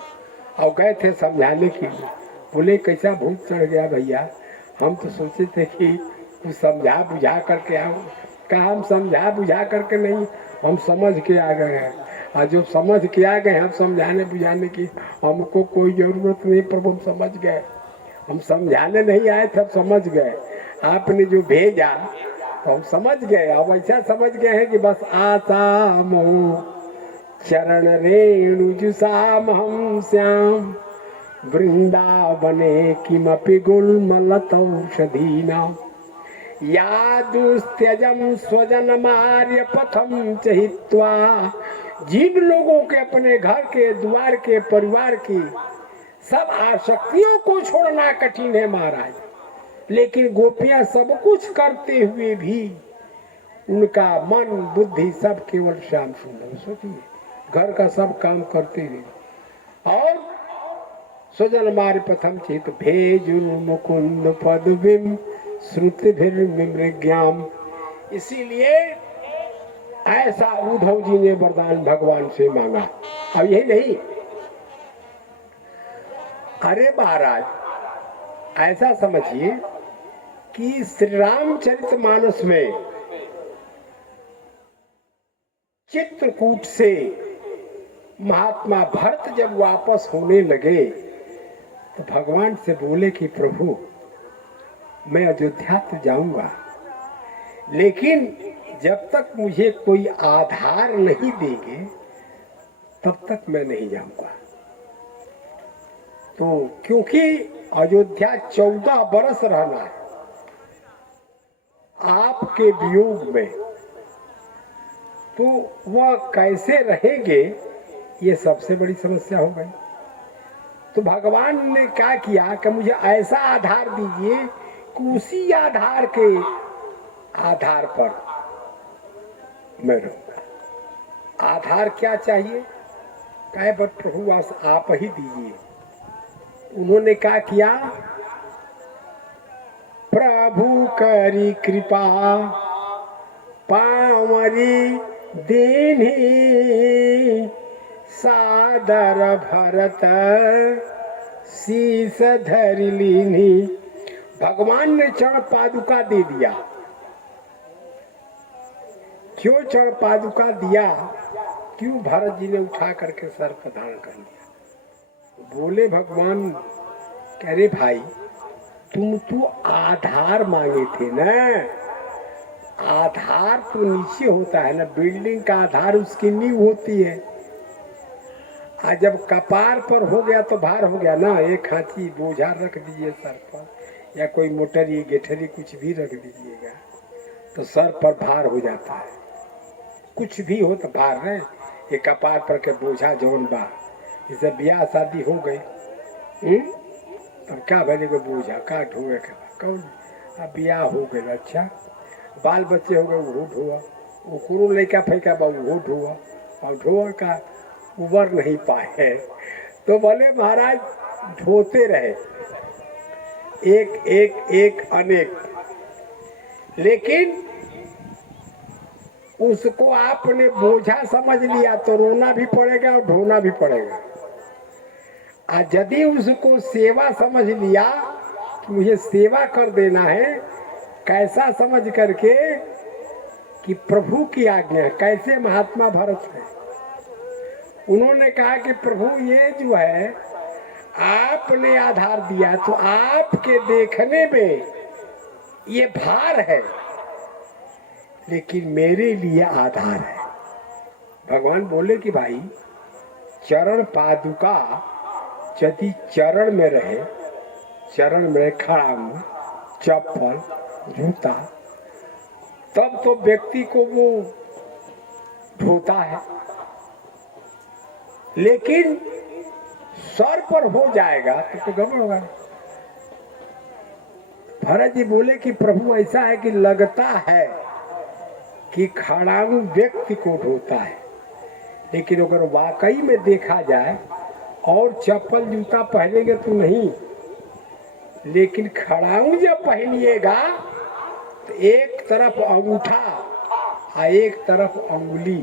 और गए थे समझाने के लिए, बोले कैसा भूत चढ़ गया भैया, हम तो सोचे थे कि कुछ समझा बुझा करके आओ। कहा हम समझा बुझा करके नहीं, हम समझ के आ गए हैं। और जो समझ के आ गए, हम समझाने बुझाने की हमको कोई जरूरत नहीं प्रभु, हम समझ गए। हम समझाने नहीं आए थे, हम समझ गए। आपने जो भेजा तो हम समझ गए। अब ऐसा समझ गए हैं कि बस आसाम हो चरण रेणु जुसाम हम श्याम, वृंदावने किमपि गुल्मलतौषधीनां, यादुस्त्यजम स्वजन मार्य पथम चहित्वा। जिन लोगों के अपने घर के, द्वार के, परिवार की सब आसक्तियों को छोड़ना कठिन है महाराज, लेकिन गोपियां सब कुछ करते हुए भी उनका मन बुद्धि सब केवल श्याम सुंदर। सोचिए, घर का सब काम करते हुए और स्वजन मार्य पथम चेत भेजु मुकुंद पदविम श्रुतिभिर्मृग्याम। इसीलिए ऐसा उद्धव जी ने वरदान भगवान से मांगा। अब यही नहीं, अरे महाराज ऐसा समझिए कि श्री रामचरितमानस में चित्रकूट से महात्मा भरत जब वापस होने लगे तो भगवान से बोले कि प्रभु, मैं अयोध्या तो जाऊंगा, लेकिन जब तक मुझे कोई आधार नहीं देंगे तब तक मैं नहीं जाऊंगा। तो क्योंकि अयोध्या 14 बरस रहना है आपके वियोग में, तो वह कैसे रहेंगे, ये सबसे बड़ी समस्या हो गई। तो भगवान ने क्या किया कि मुझे ऐसा आधार दीजिए कि उसी आधार के आधार पर मैं रहूंगा। आधार क्या चाहिए? कहे बट प्रभु आप ही दीजिए। उन्होंने क्या किया? प्रभु करी कृपा पावरी दीन्ही, सादर भरत शीस धरि लीन्ही। भगवान ने चरण पादुका दे दिया। क्यों चरण पादुका दिया? क्यों भरत जी ने उठा करके सर पर धारण कर लिया? बोले भगवान, कह रे भाई तुम तो आधार मांगे थे ना। आधार तो नीचे होता है ना, बिल्डिंग का आधार उसकी नींव होती है। आज जब कपार पर हो गया तो भार हो गया ना। एक हाथी बोझा रख दीजिए सर पर, या कोई मोटरी गेठरी कुछ भी रख दीजिएगा तो सर पर भार हो जाता है। कुछ भी हो तो भार है। ये कपार पर के बोझा जौन बा, जैसे ब्याह शादी हो गई तब क्या बने को बोझा का ढोए के कौन? अब ब्याह हो गए, अच्छा बाल बच्चे हो गए, वो ढोआ, वो लड़का फेंका बा वो ढोआ, और ढोआ का उबर नहीं पाए तो बोले महाराज ढोते रहे, एक एक एक अनेक। लेकिन उसको आपने बोझा समझ लिया तो रोना भी पड़ेगा और ढोना भी पड़ेगा। यदि उसको सेवा समझ लिया कि मुझे सेवा कर देना है, कैसा समझ करके कि प्रभु की आज्ञा। कैसे महात्मा भरत है, उन्होंने कहा कि प्रभु ये जो है आपने आधार दिया तो आपके देखने में ये भार है, लेकिन मेरे लिए आधार है। भगवान बोले कि भाई चरण पादुका यदि चरण में रहे, चरण में खड़ाऊ चप्पल जूता, तब तो व्यक्ति को वो ढोता है। लेकिन सर पर हो जाएगा तो गड़बड़ होगा। भरत जी बोले कि प्रभु ऐसा है कि लगता है कि खड़ाऊ व्यक्ति को ढोता है, लेकिन अगर वाकई में देखा जाए और चप्पल जूता पहनेंगे तो नहीं, लेकिन खड़ाऊ जब पहनिएगा तो एक तरफ अंगूठा और एक तरफ अंगुली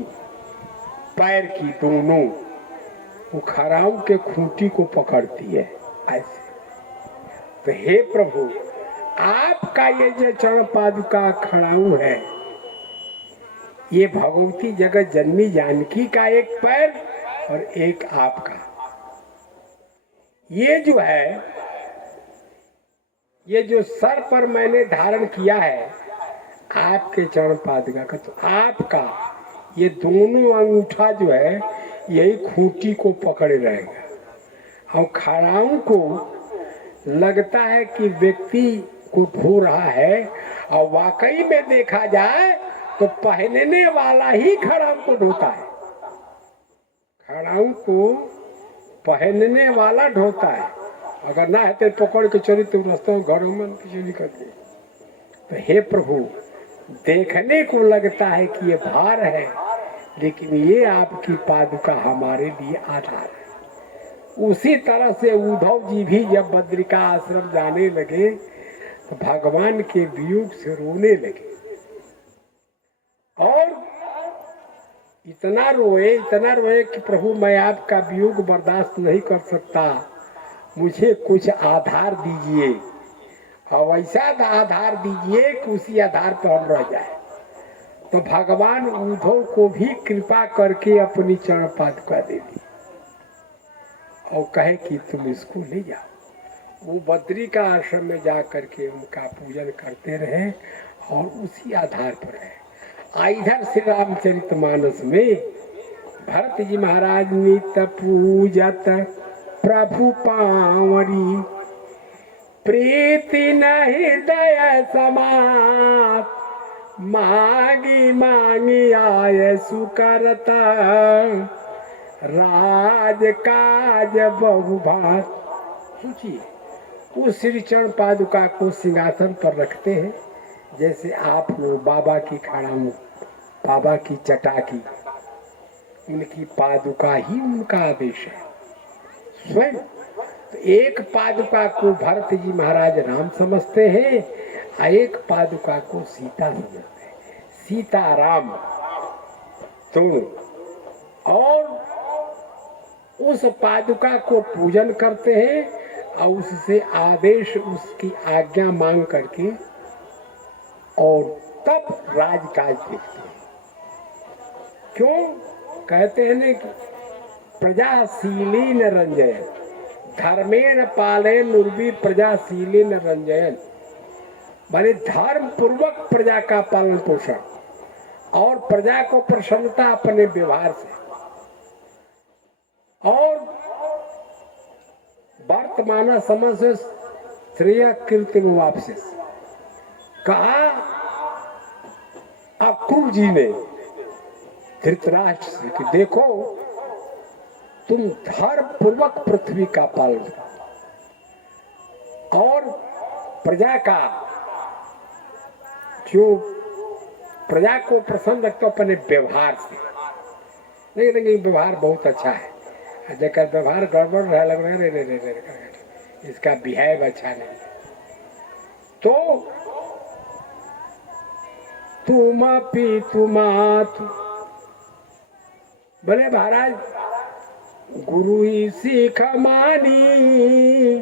पैर की दोनों वो खड़ाऊ के खूंटी को पकड़ती है ऐसे। तो हे प्रभु आपका ये जो चरण पादुका खड़ाऊ है, ये भगवती जगत जननी जानकी का एक पैर और एक आपका। ये जो है, ये जो सर पर मैंने धारण किया है आपके चरण पादुका का, तो आपका ये दोनों अंगूठा जो है यही खूंटी को पकड़े रहेगा। और खड़ाऊ को लगता है कि व्यक्ति को ढो रहा है, और वाकई में देखा जाए तो पहनने वाला ही खड़ाऊ को ढोता है। खड़ाऊ को पहनने वाला ढोता है। अगर ना है तो पकड़ के चली तो रास्ते में घरों में चोरी कर दे। तो हे प्रभु देखने को लगता है कि ये भार है, लेकिन ये आपकी पादुका हमारे लिए आधार है। उसी तरह से उद्धव जी भी जब बद्रिका आश्रम जाने लगे तो भगवान के वियोग से रोने लगे, और इतना रोए कि प्रभु मैं आपका वियोग बर्दाश्त नहीं कर सकता, मुझे कुछ आधार दीजिए, और ऐसा आधार दीजिए कि उसी आधार पर हम रह जाए। तो भगवान उद्धव को भी कृपा करके अपनी चरण पादुका दे दी और कहे कि तुम इसको ले जाओ। वो बद्रिका आश्रम में जा करके उनका पूजन करते रहे और उसी आधार पर है। इधर श्री रामचरितमानस में भरत जी महाराज नित पूजत प्रभु पावरी, प्रीति न हृदय समात, मांगी मांगी आय सुकरता, राज काज बहुभात। सोचिए उस श्री चरण पादुका को सिंहासन पर रखते हैं, जैसे आप लोग बाबा की खड़ाऊ बाबा की चटाकी, उनकी पादुका ही उनका आदेश है स्वयं। तो एक पादुका को भरत जी महाराज राम समझते हैं और एक पादुका को सीता समझते हैं, सीता राम दोनों। और उस पादुका को पूजन करते हैं और उससे आदेश, उसकी आज्ञा मांग करके और तब राजकाज देखते हैं। क्यों कहते हैं ना कि प्रजाशीलीन रंजयन, धर्मेण पालयन उर्वी प्रजाशीलीन रंजयन, माने धर्म पूर्वक प्रजा का पालन पोषण और प्रजा को प्रसन्नता अपने व्यवहार से। और वर्तमान समय से श्रेय कीर्तिम वापसी कहा अक्रूर जी ने धृतराष्ट्र से कि देखो तुम धर्म पूर्वक पृथ्वी का पालन और प्रजा का, जो प्रजा को प्रसन्न रखते अपने व्यवहार से। लेकिन व्यवहार बहुत अच्छा है, जगह व्यवहार गड़बड़ रहा लग रहा है, इसका बिहेव अच्छा नहीं। तो तुम पी तुमात, बोले महाराज गुरु ही सीख मानी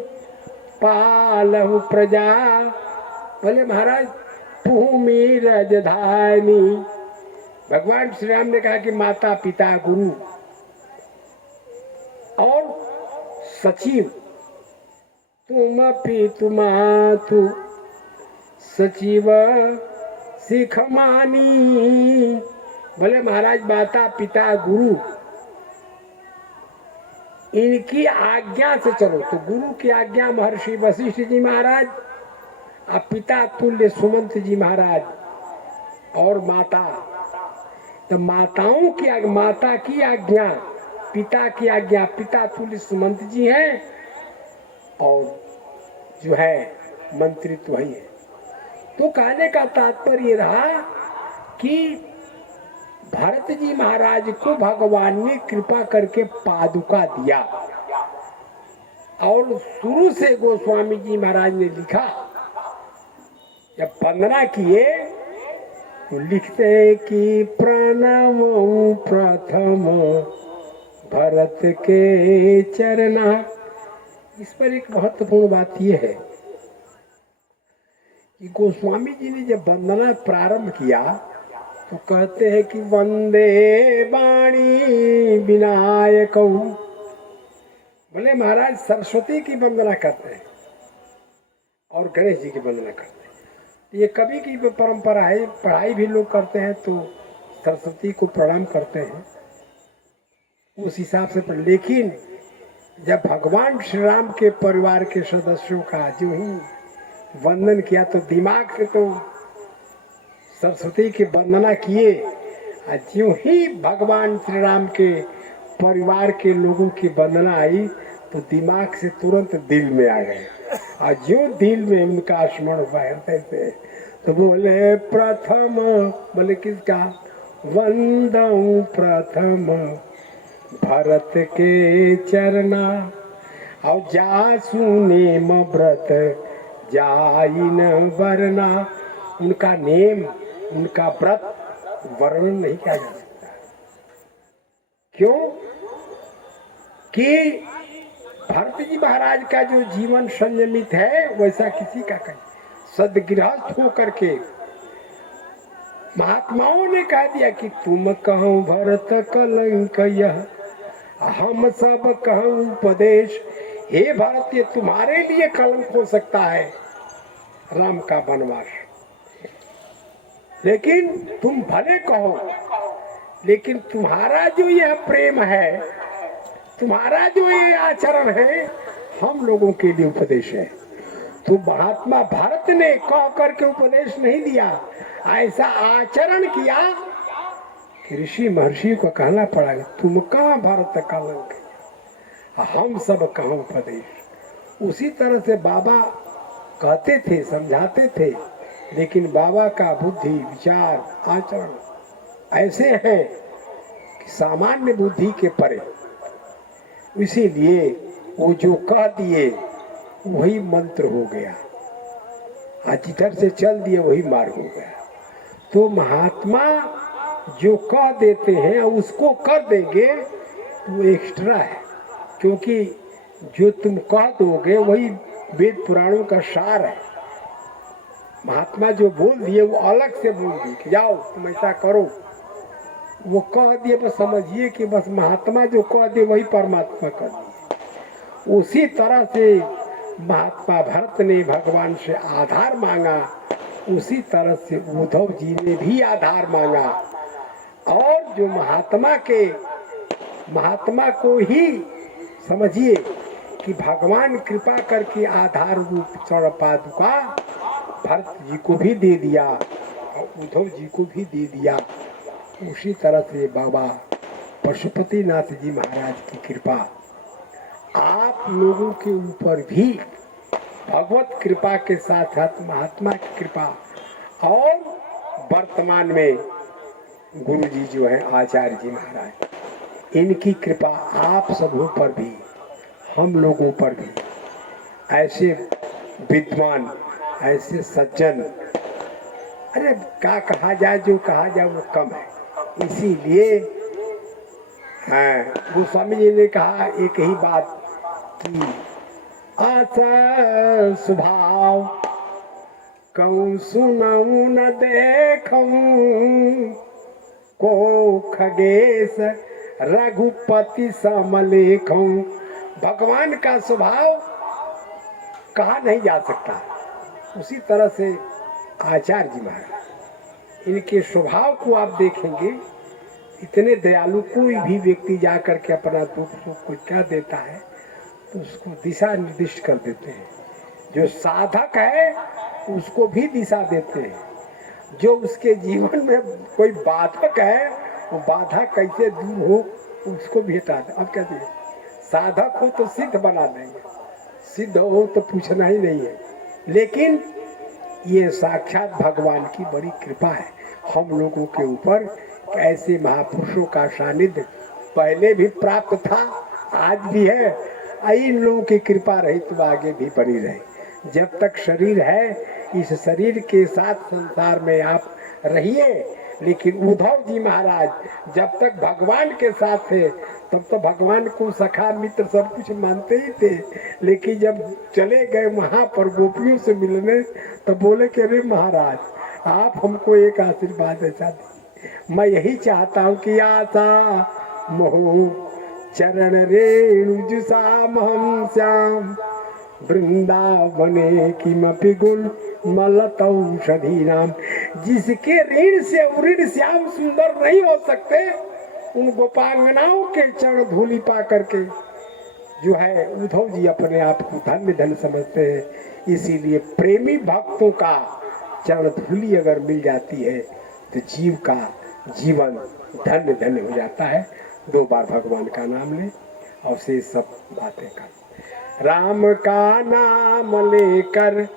पालहु प्रजा, बोले महाराज भूमि राजधानी। भगवान श्री राम ने कहा कि माता पिता गुरु और सचिव, तुम पी तुमातु सचिव सीख मानी, बोले महाराज माता पिता गुरु इनकी आज्ञा से चलो। तो गुरु की आज्ञा महर्षि वशिष्ठ जी महाराज, और पिता तुल्य सुमंत जी महाराज, और माता, तो माताओं की माता की आज्ञा, पिता की आज्ञा, पिता तुल्य सुमंत जी हैं, और जो है मंत्रित्व वही है। तो कहने का तात्पर्य रहा कि भरत जी महाराज को भगवान ने कृपा करके पादुका दिया, और शुरू से गोस्वामी जी महाराज ने लिखा, जब वंदना किए तो लिखते हैं कि प्रणव प्रथम भरत के चरना। इस पर एक महत्वपूर्ण बात यह है कि गोस्वामी जी ने जब वंदना प्रारंभ किया तो कहते हैं कि वंदे वाणी विनायक, बोले महाराज सरस्वती की वंदना करते हैं और गणेश जी की वंदना करते हैं। ये कभी की परंपरा है, पढ़ाई भी लोग करते हैं तो सरस्वती को प्रणाम करते हैं उस हिसाब से। पर लेकिन जब भगवान श्री राम के परिवार के सदस्यों का जो ही वंदन किया तो दिमाग से तो सरस्वती की वंदना किए, और जो ही भगवान श्री राम के परिवार के लोगों की वंदना आई तो दिमाग से तुरंत दिल में आ गए, और जो दिल में उनका स्मरण हुआ हृदय से, तो बोले प्रथम, बोले किसका, वंदऊ प्रथम भरत के चरना, और जा सुनेम व्रत जाइन वरना। उनका नेम, उनका व्रत वर्णन नहीं किया जा सकता। क्यों कि भरत जी महाराज का जो जीवन संयमित है वैसा किसी का कहीं। सदगृहस्थ होकर के महात्माओं ने कह दिया कि तुम कहो भरत कलंक यह, हम सब कहो उपदेश। हे भरत, ये तुम्हारे लिए कलंक हो सकता है राम का वनवास, लेकिन तुम भले कहो, लेकिन तुम्हारा जो यह प्रेम है, तुम्हारा जो ये आचरण है, हम लोगों के लिए उपदेश है। तो महात्मा भरत ने कह करके उपदेश नहीं दिया, ऐसा आचरण किया कि ऋषि महर्षि को कहना पड़ा तुम कहाँ भरत कलंक, हम सब कहाँ उपदेश। उसी तरह से बाबा कहते थे, समझाते थे, लेकिन बाबा का बुद्धि, विचार, आचरण ऐसे हैं कि सामान्य बुद्धि के परे। इसीलिए वो जो कह दिए वही मंत्र हो गया, आज जिधर से चल दिए वही मार्ग हो गया। तो महात्मा जो कह देते हैं उसको कर देंगे तो एक्स्ट्रा है, क्योंकि जो तुम कह दोगे वही वेद पुराणों का सार है। महात्मा जो बोल दिए वो अलग से बोल दिए कि जाओ तुम ऐसा करो, वो कह दिए, बस समझिए कि बस महात्मा जो कह दिए वही परमात्मा कर दिए। उसी तरह से महात्मा भरत ने भगवान से आधार मांगा, उसी तरह से उद्धव जी ने भी आधार मांगा। और जो महात्मा को ही समझिए कि भगवान कृपा करके आधार रूप स्वर्ण पादुका भरत जी को भी दे दिया और उद्धव जी को भी दे दिया। उसी तरह से बाबा पशुपतिनाथ जी महाराज की कृपा आप लोगों के ऊपर भी भगवत कृपा के साथ साथ महात्मा की कृपा, और वर्तमान में गुरु जी जो है आचार्य जी महाराज, इनकी कृपा आप सबों पर भी, हम लोगों पर भी। ऐसे विद्वान, ऐसे सज्जन, अरे क्या कहा जाए, जो कहा जाए वो कम है। इसीलिए गोस्वामी जी ने कहा एक ही बात कि आचार स्वभाव कहूँ सुनऊँ न देखूँ, को खगेश रघुपति समलेखूँ। भगवान का स्वभाव कहा नहीं जा सकता। उसी तरह से आचार्य जी महाराज, इनके स्वभाव को आप देखेंगे, इतने दयालु। कोई भी व्यक्ति जाकर के अपना दुख सुख कुछ कह देता है तो उसको दिशा निर्दिष्ट कर देते हैं। जो साधक है उसको भी दिशा देते हैं। जो उसके जीवन में कोई बाधक है वो बाधा कैसे दूर हो उसको भी हटा दे। अब कहते हैं साधक हो तो सिद्ध बना देंगे, सिद्ध हो तो पूछना ही नहीं है। लेकिन ये साक्षात भगवान की बड़ी कृपा है हम लोगों के ऊपर। ऐसे महापुरुषों का सानिध्य पहले भी प्राप्त था, आज भी है। इन लोगों की कृपा रही तो आगे भी बनी रहे। जब तक शरीर है, इस शरीर के साथ संसार में आप रहिए। लेकिन उद्धव जी महाराज जब तक भगवान के साथ थे तब तो भगवान को सखा मित्र सब कुछ मानते ही थे। लेकिन जब चले गए वहां पर गोपियों से मिलने तो बोले कि अरे महाराज आप हमको एक आशीर्वाद ऐसा दीजिए। मैं यही चाहता हूँ कि आशा मोह चरण रेणु जुषामहं श्याम, वृंदावने किमपि गुण मलतौषधि नाम। जिसके ऋण से ऋण श्याम सुंदर नहीं हो सकते, उन गोपांगनाओं के चरण धूलि पा करके जो है उद्धव जी अपने आप को धन्य धन्य समझते हैं। इसीलिए प्रेमी भक्तों का चरण धूलि अगर मिल जाती है तो जीव का जीवन धन्य धन्य हो जाता है। 2 बार भगवान का नाम ले और से सब बातें कर। राम का नाम लेकर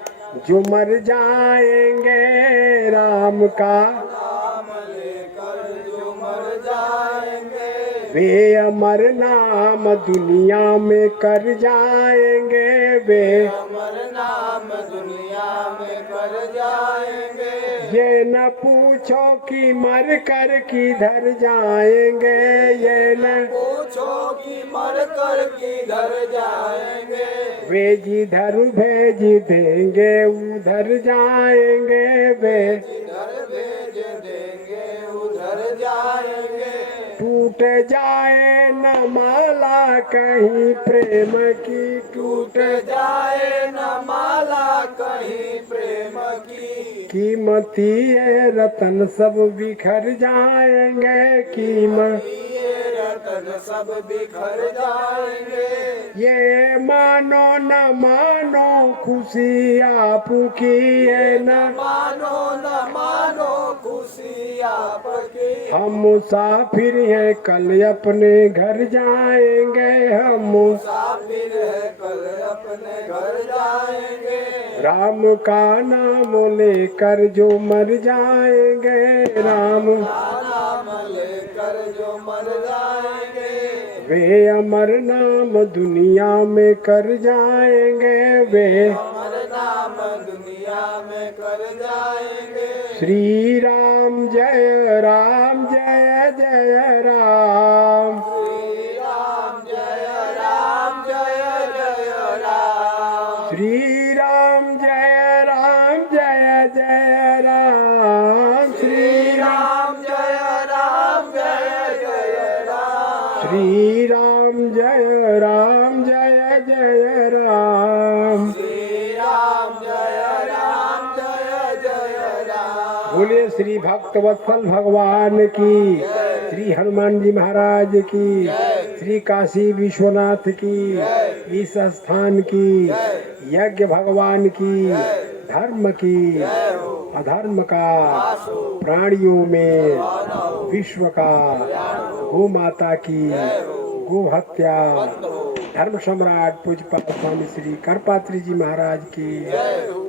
जो मर जाएंगे, राम का नाम लेकर जो मर जाएंगे, वे अमर नाम दुनिया में कर जाएंगे। वे अमर नाम दुनिया में कर जाएंगे। ये न पूछो कि मर कर किधर जाएंगे, ये न पूछो कि मर कर किधर जाएंगे, वे जिधर भेज देंगे उधर जाएंगे। वे जिधर भेज देंगे उधर जाएंगे। टूट जाए न माला कहीं प्रेम की, टूट जाए न माला कहीं प्रेम की, कीमती है रतन सब बिखर जाएंगे। ये रतन सब बिखर जाएंगे। ये मानो न मानो खुशी आपकी है न, मानो न मानो खुशी आपकी, हम मुसाफिर हैं कल अपने घर जाएंगे। हम मुसाफिर है कल अपने घर जाएंगे। राम का नाम लेकर जो मर जाएंगे, राम नाम कर जो मर जाएंगे वे अमर नाम दुनिया में कर जाएंगे वे अमर नाम दुनिया में कर जाएंगे श्री राम जय राम जय जय राम श्री राम जय राम जय जय राम श्री राम जय राम जय जय राम श्री राम राम जय राम जय जय राम श्री राम जय राम जय जय राम श्री राम जय राम जय जय राम बोलिए श्री भक्तवत्सल भगवान की, श्री हनुमान जी महाराज की, श्री काशी विश्वनाथ की, इस स्थान की, यज्ञ भगवान की, धर्म की, अधर्म का, प्राणियों में, विश्व का, गो माता की, गो हत्या, धर्म सम्राट पूज्यपाद स्वामी श्री करपात्री जी महाराज की,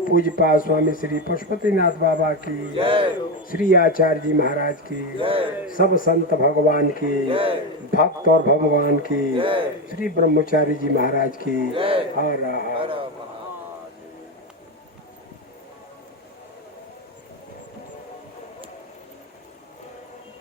पूज्यपाद स्वामी श्री पशुपतिनाथ बाबा की, श्री आचार्य जी महाराज की, सब संत भगवान की, भक्त और भगवान की, श्री ब्रह्मचारी जी महाराज की, हर हर